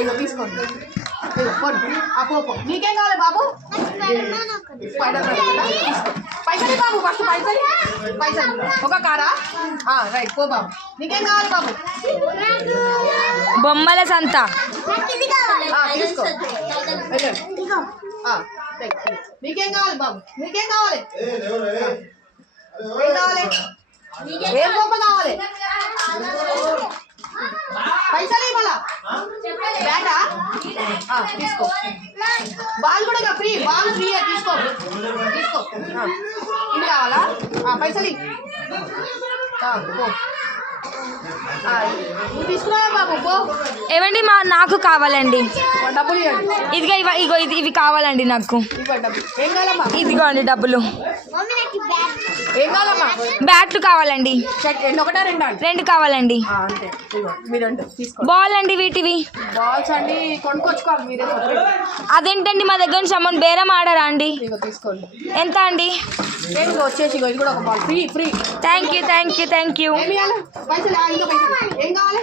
ఇగో తీసుకోండి. ఇగో పోండి. పో నీకేం కావాలి బాబు? పైసలు బాబు, ఫస్ట్ పైసలు ఒక కారా. రైట్, పో బాబు. నీకేం కావాలి బాబు? బొమ్మల సంత. తీసుకో. నీకేం కావాలి బాబు? నీకేం కావాలి? ఏం కావాలి? ఏం బొమ్మ కావాలి? పైసలు ఇవ్వాలా? బ్యాటా? తీసుకో. బాల్ కూడా ఫ్రీ, బాల్ ఫ్రీ. తీసుకో. ఇది కావాలా? పైసలు తీసుకురా బాబు, పో. ఏమండి నాకు కావాలండి. డబ్బులు ఇవ్వండి. ఇదిగో ఇవి కావాలండి నాకు. ఏం కావాలమ్మా? ఇదిగోండి డబ్బులు. ఏం కావాలమ్మా? బ్యాట్లు కావాలండి. ఒకటా రెండా? 2 కావాలండి. అంతే. మీరు తీసుకో. బాల్ అండి వీటివి. బాల్స్ అండి కొనుక్కొచ్చుకోవాలి మీరే. అదేంటండి మా దగ్గర నుంచి అమౌంట్ బేరం ఆడారా అండి? తీసుకోండి. ఎంత అండి? వచ్చేసి ఇది కూడా ఒక బాల్ ఫ్రీ. Thank you. ఏం కావాలి?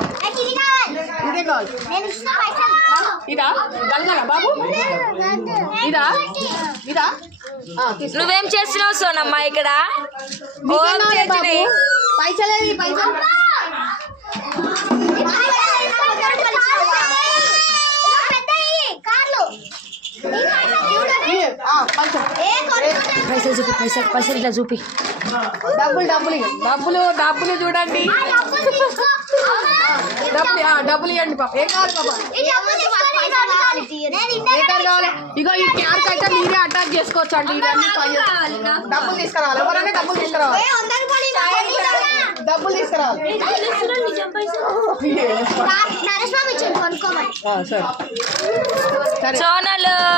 ఇంకేం కావాలి? ఇదా గలగల బాబు? ఇదా నువ్వేం చేస్తున్నావు సోనమ్మ ఇక్కడ? పైసలేవి? పైసలు పైసలు ఇట్లా చూపి. డబ్బులు చూడండి. డబ్బులు ఇవ్వండి పాప. ఏం కావాలి పాప? ఏ కార్ కావాలి? ఇగో ఈ క్యార్కి అయితే మీరే అటాచ్ చేసుకోవచ్చు అండి. డబ్బులు తీసుకురావాలి. ఎవరైనా డబ్బులు తీసుకురావాలి. సరే. సోనలు.